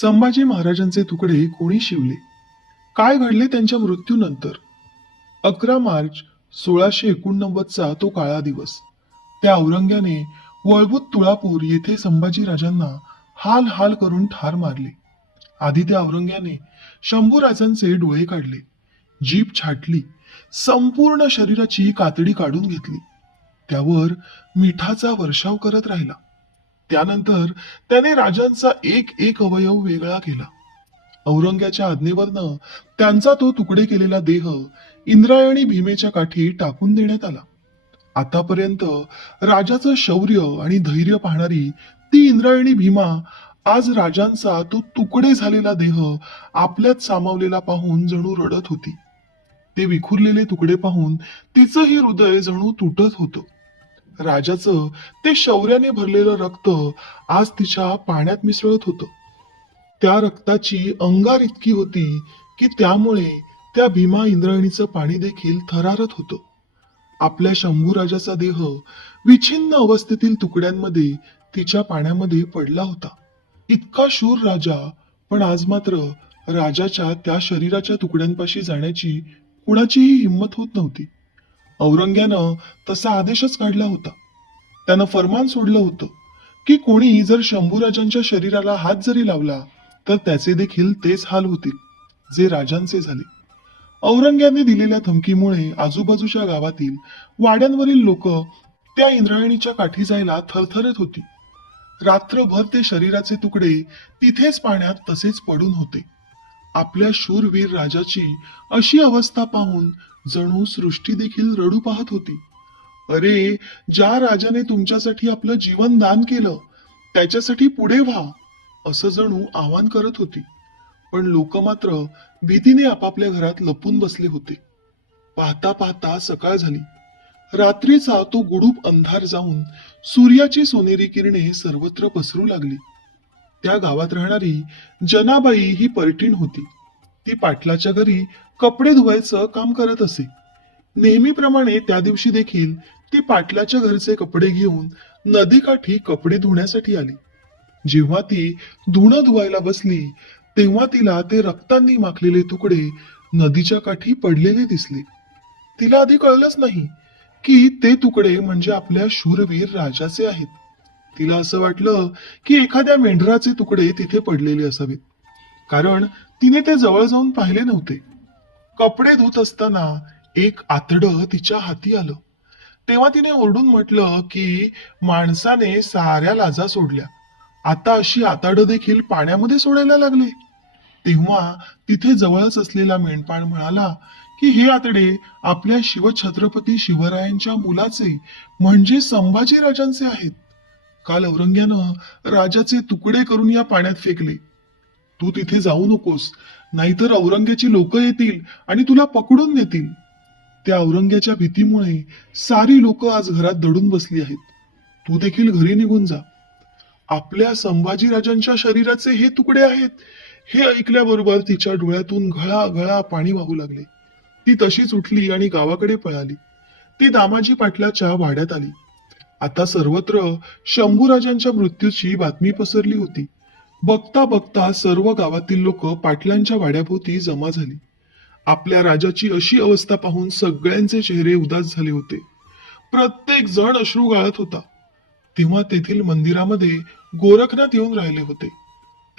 संभाजी महाराजांचे तुकडे कोणी शिवले? काय घडले त्यांच्या मृत्यूनंतर? अकरा मार्च सोळाशे एकोणनव्वदचा तो काळा दिवस. त्या औरंग्याने वळभूत तुळापूर येथे संभाजी राजांना हाल हाल करून ठार मारले. आधी त्या औरंग्याने शंभूराजांचे डोळे काढले. जीभ छाटली. संपूर्ण शरीराची कातडी काढून घेतली. त्यावर मिठाचा वर्षाव करत राहिला. त्यानंतर त्याने राजांचा एक एक अवयव वेगळा केला. औरंग्याच्या आज्ञेवरनं त्यांचा तो तुकडे केलेला देह इंद्रायणी भीमेच्या काठी टाकून देण्यात आला. आतापर्यंत राजाचं शौर्य आणि धैर्य पाहणारी ती इंद्रायणी भीमा आज राजांचा तो तुकडे झालेला देह आपल्यात सामावलेला पाहून जणू रडत होती. ते विखुरलेले तुकडे पाहून तिचंही हृदय जणू तुटत होतं. राजाचं ते शौर्याने भरलेलं रक्त आज तिच्या पाण्यात मिसळत होतं. त्या रक्ताची अंगार इतकी होती की त्यामुळे त्या भीमा इंद्रायणीचं पाणी देखील थरारत होतं. आपल्या शंभूराजाचा देह विछिन्न अवस्थेतील तुकड्यांमध्ये तिच्या पाण्यामध्ये पडला होता. इतका शूर राजा पण आज मात्र राजाच्या त्या शरीराच्या तुकड्यांपाशी जाण्याची कुणाचीही हिंमत होत नव्हती. औरंग्यानं तसा आदेशच काढला होता. त्यानं फरमान सोडलं होतं की कोणी जर शंभूराजांच्या शरीराला हात जरी लावला तर त्याचे देखील तेच हाल होतील जे राजांचे झाले. औरंग्याने दिलेल्या धमकीमुळे आजूबाजूच्या गावातील वाड्यांवरील लोक त्या इंद्रायणीच्या काठी जायला थरथरत होती. रात्रभर ते शरीराचे तुकडे तिथेच पाण्यात तसेच पडून होते. आपल्या शूरवीर राजाची अशी अवस्था पाहून जणू सृष्टी देखील रडू पाहत होती. अरे ज्या राजाने तुमच्यासाठी आपलं जीवन दान केलं त्याच्यासाठी पुढे व्हा असं जणू आवाहन करत होती. पण लोक मात्र भीतीने आपापल्या घरात लपून बसले होते. पाहता पाहता सकाळ झाली. रात्रीचा तो गुडूप अंधार जाऊन सूर्याची सोनेरी किरणे सर्वत्र पसरू लागली. त्या गावात राहणारी जनाबाई ही परटीण होती. ती पाटलाच्या घरी कपडे धुवायचं काम करत असे. नेहमीप्रमाणे त्या दिवशी देखील ती पाटलाच्या घरचे कपडे घेऊन नदीकाठी कपडे धुण्यासाठी आली. जेव्हा ती धुणं धुवायला बसली तेव्हा तिला ते रक्तांनी माखलेले तुकडे नदीच्या काठी पडलेले दिसले. तिला आधी कळलंच नाही की ते तुकडे म्हणजे आपल्या शूरवीर राजाचे आहेत. तिला असं वाटलं की एखाद्या मेंढराचे तुकडे तिथे पडलेले असावेत. कारण तिने ते जवळ जाऊन पाहिले नव्हते. कपडे धुत असताना एक आतड तिच्या हाती आलं. तेव्हा तिने ओरडून म्हटलं की माणसाने साऱ्या लाजा सोडल्या. आता अशी आताड देखील पाण्यामध्ये सोडायला लागले. तेव्हा तिथे जवळच असलेला मेंढपाळ म्हणाला की हे आतडे आपल्या शिवछत्रपती शिवरायांच्या मुलाचे म्हणजे संभाजी राजांचे आहेत. काल औरंग्यानं राजाचे तुकडे करून या पाण्यात फेकले. तू तिथे जाऊ नकोस नाहीतर औरंग्याची लोक येतील आणि तुला पकडून नेतील. त्या औरंग्याच्या भीतीमुळे सारी लोक आज घरात दडून बसली आहेत. तू देखील घरी निघून जा. आपल्या संभाजीराजांच्या शरीराचे हे तुकडे आहेत. हे ऐकल्याबरोबर तिच्या डोळ्यातून घळा घळा पाणी वाहू लागले. ती तशीच उठली आणि गावाकडे पळाली. ती दामाजी पाटलाच्या वाड्यात आली. आता सर्वत्र शंभूराजांच्या मृत्यूची बातमी पसरली होती. बघता बघता सर्व गावातील लोक पाटलांच्या वाड्याभोवती जमा झाली. आपल्या राजाची अशी अवस्था पाहून सगळ्यांचे चेहरे उदास झाले होते. प्रत्येक जण अश्रू गाळत होता. तेव्हा तेथील मंदिरामध्ये गोरखनाथ येऊन राहिले होते.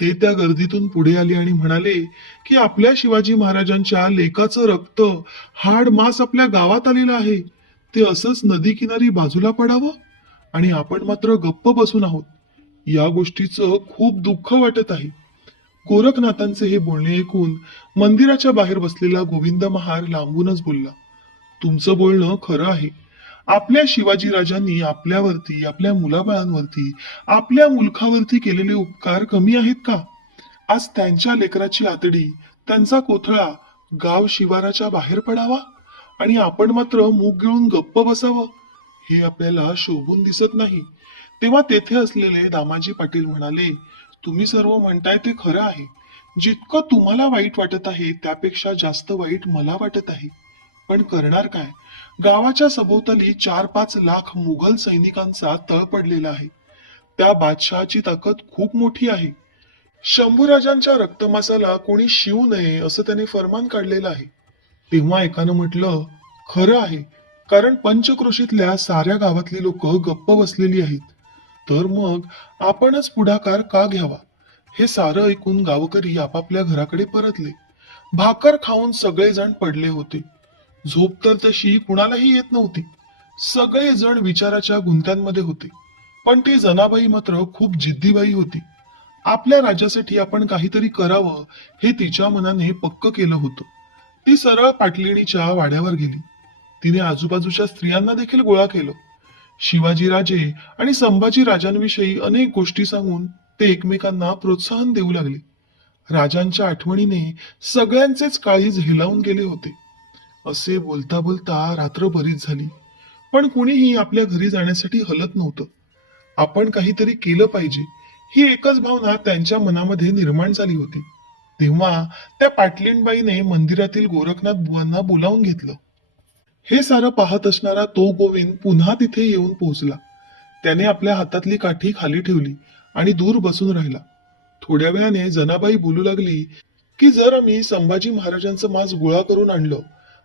ते त्या गर्दीतून पुढे आले आणि म्हणाले की आपल्या शिवाजी महाराजांच्या लेकाचं रक्त हाड मास आपल्या गावात आलेलं आहे. ते असंच नदी किनारी बाजूला पडावं? आणि आपण मात्र गप्प बसून आहोत. या गोष्टीचं खूप दुःख वाटत आहे. गोरखनाथांचे हे बोलणे ऐकून मंदिराच्या बाहेर बसलेला गोविंद महार लांबूनच बोलला तुमचं बोलणं खरं आहे. आपल्या शिवाजी राजांनी आपल्यावरती आपल्या मुलाबाळांवरती आपल्या मुलखावरती केलेले उपकार कमी आहेत का? आज त्यांच्या लेकराची आतडी त्यांचा कोथळा गाव शिवाराच्या बाहेर पडावा आणि आपण मात्र मूग गिळून गप्प बसावं. हे आपल्याला शोभून दिसत नाही. तेव्हा तेथे असलेले दामाजी पाटील म्हणाले तुम्ही सर्व म्हणताय ते खरं आहे. जितकं तुम्हाला वाईट वाटत आहे त्यापेक्षा जास्त वाईट मला वाटत आहे. पण करणार काय? गावाच्या सभोवताली चार पाच लाख मुघल सैनिकांचा तळ पडलेला आहे. त्या बादशहाची ताकद खूप मोठी आहे. शंभूराजांच्या रक्तमासाला कोणी शिवू नये असं त्याने फरमान काढलेलं आहे. तेव्हा एकानं म्हटलं खरं आहे. कारण पंचक्रोशीतल्या साऱ्या गावातली लोक गप्प बसलेली आहेत. तर मग आपणच पुढाकार का घ्यावा? हे सारं ऐकून गावकरी आपापल्या घराकडे परतले. भाकर खाऊन सगळेजण पडले होते. झोप तर तशी कुणालाही येत नव्हती. सगळेजण विचाराच्या गुंत्यांमध्ये होते. पण ती जनाबाई मात्र खूप जिद्दीबाई होती. आपल्या राज्यासाठी आपण काहीतरी करावं हे तिच्या मनाने पक्क केलं होतं. ती सरळ पाटलिणीच्या वाड्यावर गेली. तिने आजूबाजूच्या स्त्रियांना देखील गोळा केलं. शिवाजी राजे आणि संभाजी राजांविषयी अनेक गोष्टी सांगून ते एकमेकांना प्रोत्साहन देऊ लागले. राजांच्या आठवणीने सगळ्यांचेच काळीज हिलावून गेले होते. असे बोलता बोलता रात्र बरीच झाली. पण कुणीही आपल्या घरी जाण्यासाठी हलत नव्हतं. आपण काहीतरी केलं पाहिजे ही एकच भावना त्यांच्या मनामध्ये निर्माण झाली होती. तेव्हा त्या पाटलींबाईने मंदिरातील गोरखनाथ बुवांना बोलावून घेतलं. हे सारं पाहत असणारा तो गोविंद पुन्हा तिथे येऊन पोहोचला. त्याने आपल्या हातातली काठी खाली ठेवली आणि दूर बसून राहिला. थोड्या वेळाने जनाबाई बोलू लागली की जर आम्ही संभाजी महाराजांचं मांस गोळा करून आणलं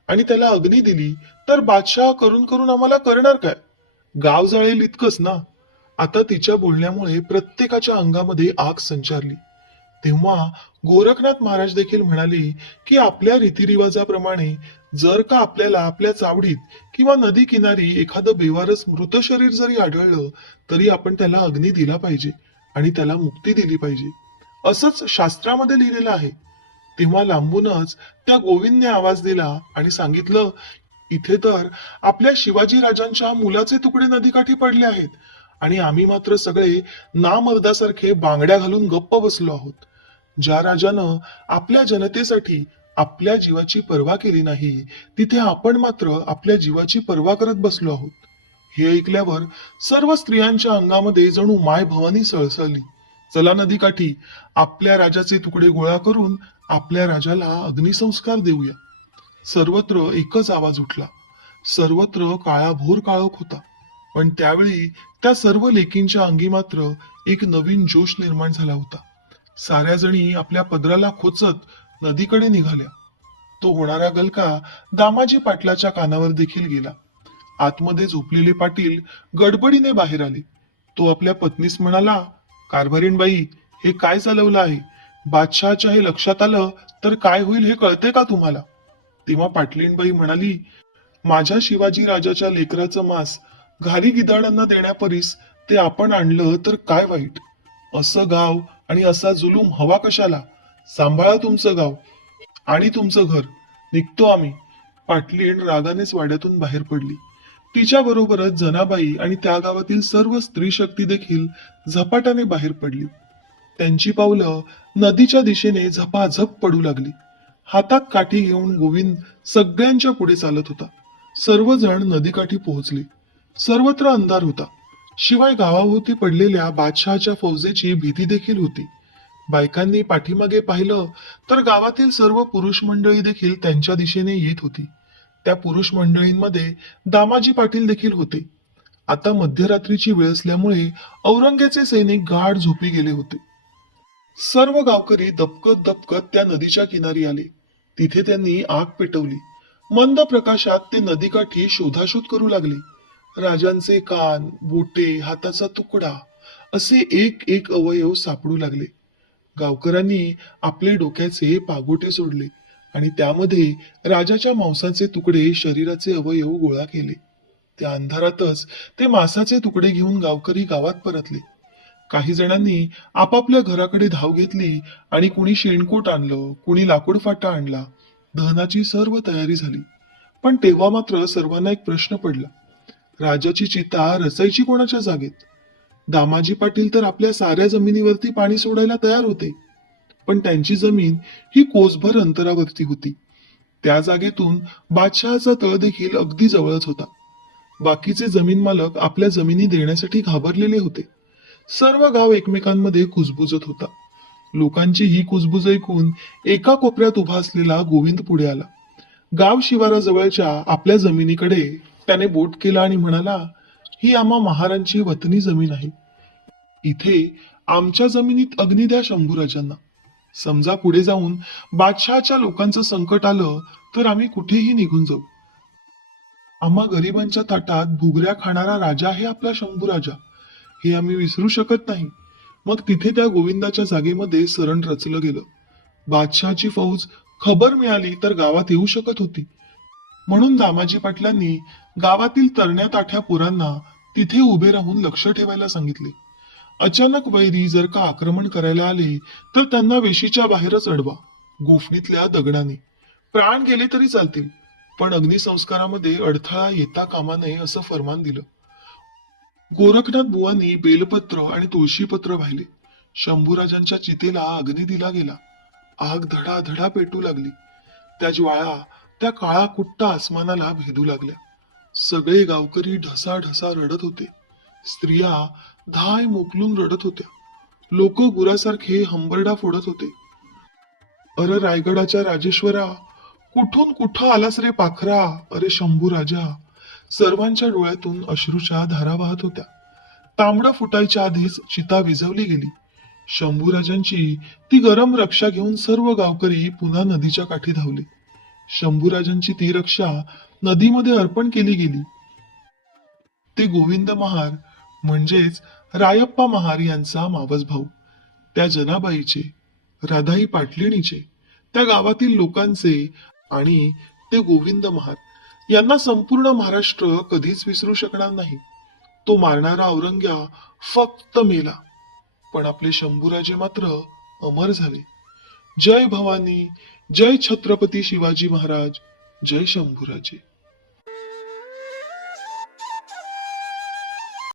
आणि त्याला अग्नी दिली तर बादशाह करून करून आम्हाला करणार काय? गाव जळेल इतकंच ना? आता तिच्या बोलण्यामुळे प्रत्येकाच्या अंगामध्ये आग संचारली. तेव्हा गोरखनाथ महाराज देखील म्हणाले की आपल्या रीतिरिवाजाप्रमाणे जर का आपल्याला आपल्या चावडीत किंवा नदी किनारी एखादं बेवारस मृत शरीर जरी आढळलं तरी आपण त्याला अग्नी दिला पाहिजे आणि त्याला मुक्ती दिली पाहिजे. असंच शास्त्रामध्ये लिहिलेलं आहे. तेव्हा लांबूनच त्या गोविंदने आवाज दिला आणि सांगितलं इथे तर आपल्या शिवाजी राजांच्या मुलाचे तुकडे नदीकाठी पडले आहेत आणि आम्ही मात्र सगळे नामर्दासारखे बांगड्या घालून गप्प बसलो आहोत. ज्या राजानं आपल्या जनतेसाठी आपल्या जीवाची पर्वा केली नाही तिथे आपण मात्र आपल्या जीवाची पर्वा करत बसलो आहोत. हे ऐकल्यावर सर्व स्त्रियांच्या अंगामध्ये जणू माय भवानी सळसळली. चला नदीकाठी आपल्या राजाचे तुकडे गोळा करून आपल्या राजाला अग्निसंस्कार देऊया. सर्वत्र एकच आवाज उठला. सर्वत्र काळाभोर काळोख होता. पण त्यावेळी त्या सर्व लेकींच्या अंगी मात्र एक नवीन जोश निर्माण झाला होता. साऱ्या जणी आपल्या पदराला खोचत नदीकडे निघाल्या. तो होणारा गलका दामाजी पाटलाच्या कानावर देखील गेला. आतमध्ये झोपलेले पाटील गडबडीने बाहेर आले. तो आपल्या पत्नीस म्हणाला कारभारीणबाई हे काय चालवलं आहे? बादशहाच्या हे लक्षात आलं तर काय होईल हे कळते का तुम्हाला? तेव्हा पाटलीणबाई म्हणाली माझ्या शिवाजी राजाच्या लेकराचं मांस घारी गिदाडांना देण्यापरीस ते आपण आणलं तर काय वाईट? असं गाव आणि असा जुलूम हवा कशाला? सांभाळा तुमचं गाव आणि तुमचं घर. निघतो आम्ही. पाटलीण रागानेच वाड्यातून बाहेर पडली. तिच्या बरोबरच जनाबाई आणि त्या गावातील सर्व स्त्री शक्ती देखील झपाट्याने बाहेर पडली. त्यांची पावलं नदीच्या दिशेने झपाझप पडू लागली. हातात काठी घेऊन गोविंद सगळ्यांच्या पुढे चालत होता. सर्वजण नदीकाठी पोहोचले. सर्वत्र अंधार होता. शिवाय गावाभोवती पडलेल्या बादशहाच्या फौजेची भीती देखील होती. बायकांनी पाठीमागे पाहिलं तर गावातील सर्व पुरुष मंडळी देखील त्यांच्या दिशेने येत होती. त्या पुरुष मंडळींमध्ये दामाजी पाटील देखील होते. आता मध्यरात्रीची वेळ असल्यामुळे औरंगेचे सैनिक गाढ झोपी गेले होते. सर्व गावकरी दपकत दपकत त्या नदीच्या किनारी आले. तिथे त्यांनी आग पेटवली. मंद प्रकाशात ते नदीकाठी शोधाशोध करू लागले. राजांचे कान बोटे हाताचा तुकडा असे एक एक अवयव सापडू लागले. गावकऱ्यांनी आपले डोक्याचे पागोटे सोडले आणि त्यामध्ये राजाच्या मांसाचे तुकडे शरीराचे अवयव गोळा केले. त्या अंधारातच ते मांसाचे तुकडे घेऊन गावकरी गावात परतले. काही जणांनी आपापल्या घराकडे धाव घेतली आणि कुणी शेणकोट आणलं कुणी लाकूड फाटा आणला दहनाची सर्व तयारी झाली. पण तेव्हा मात्र सर्वांना एक प्रश्न पडला. राजाची चिता रचायची कोणाच्या जागेत? दामाजी पाटील तर आपल्या साऱ्या जमिनीवरती पाणी सोडायला तयार होते. पण त्यांची जमीन ही कोसभर अंतरावरती होती. त्या जागेतून बादशहाचा तळ देखील अगदी जवळच होता. बाकीचे जमीन मालक आपल्या जमिनी देण्यासाठी घाबरलेले होते. सर्व गाव एकमेकांमध्ये कुजबुजत होता. लोकांची ही कुजबुज ऐकून एका कोपऱ्यात उभा असलेला गोविंद पुढे आला. गाव शिवाराजवळच्या आपल्या जमिनीकडे त्याने बोट केला आणि म्हणाला ही आम्हा महारांची वतनी जमीन आहे. इथे आमच्या जमिनीत अग्नी द्या शंभूराजांना समजा पुढे जाऊन बादशहाच्या लोकांचं संकट आलं तर आम्ही कुठेही निघून जाऊ. आम्हा गरिबांच्या ताटात भुगऱ्या खाणारा राजा आहे आपला शंभूराजा हे आम्ही विसरू शकत नाही. मग तिथे त्या गोविंदाच्या जागेमध्ये सरण रचलं गेलं. बादशहाची फौज खबर मिळाली तर गावात येऊ शकत होती. म्हणून दामाजी पाटलांनी गावातील तरण्या ताठ्या पोरांना तिथे उभे राहून लक्ष ठेवायला सांगितले. अचानक वैरी जर का आक्रमण करायला आले तर त्यांना वेशीच्या बाहेरच अडवा गोफणीतल्या दगडाने. प्राण गेले तरी चालतील पण अग्निसंस्कारामध्ये अडथळा येता कामा नये असं फरमान दिलं. गोरखनाथ बुवांनी बेलपत्र आणि तुळशीपत्र वाहिले. शंभूराजांच्या चितेला अग्नी दिला गेला. आग धडाधडा पेटू लागली. त्या ज्वाळा त्या काळा कुट्टा आसमानाला भेदू लागल्या. सगळे गावकरी ढसा ढसा रडत होते. स्त्रिया धाय मोकलून रडत होत्या. लोक गुरासारखे हंबरडा फोडत होते. अरे रायगडाच्या राजेश्वरा कुठून कुठं आलास रे पाखरा? अरे शंभू राजा सर्वांच्या डोळ्यातून अश्रूच्या धारा वाहत होत्या. तांबडं फुटायच्या आधीच चिता विझवली गेली. शंभूराजांची ती गरम रक्षा घेऊन सर्व गावकरी पुन्हा नदीच्या काठी धावले. शंभूराजांची ती रक्षा नदीमध्ये अर्पण केली गेली. ते गोविंद महार म्हणजेच रायप्पा महार यांचा मावस भाऊ त्या जनाबाईचे राधाई पाटलिणीचे त्या गावातील लोकांचे आणि ते गोविंद महार यांना संपूर्ण महाराष्ट्र कधीच विसरू शकणार नाही. तो मारणारा औरंग्या फक्त मेला पण आपले शंभूराजे मात्र अमर झाले. जय भवानी जय छत्रपती शिवाजी महाराज जय शंभूराजे.